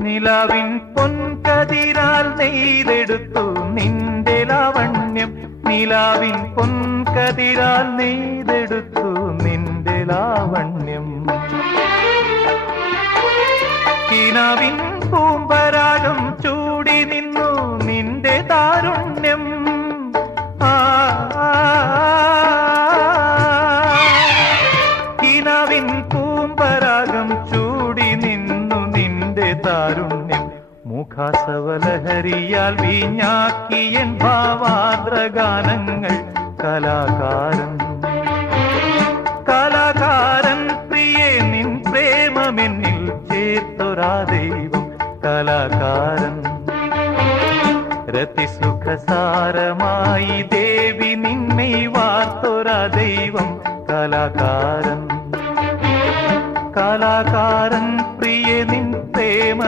നിലാവിൻ പൊൻകതിരാൽ നെയ്തെടുത്തു നിന്റെ ലാവണ്യം. നിലാവിൻ പൊൻകതിരാൽ നെയ്തെടുത്തു നിന്റെ ലാവണ്യം. കിനാവിൻ പൂമ്പരാഗം ചൂടി നിന്നു നിന്റെ താരുണ്യം. കിനാവിൻ പൂമ്പരാഗം ചൂടി നിന്നു നിന്റെ താരുണ്യം. മുഖാസവലഹരിയാൽ വീഞ്ഞാക്കിയൻ ഭാവാദ്രഗാനങ്ങൾ. കലാകാരൻ കലാകാരൻ പ്രിയേ നിൻ പ്രേമമെന്നിൽ ചേർത്തൊരാ ദൈവം. കലാകാരൻ രതിസുഖസാരമായി ദേവി നിന്നെ വാർത്തൊരാ ദൈവം. കലാകാരൻ കലാകാരൻ.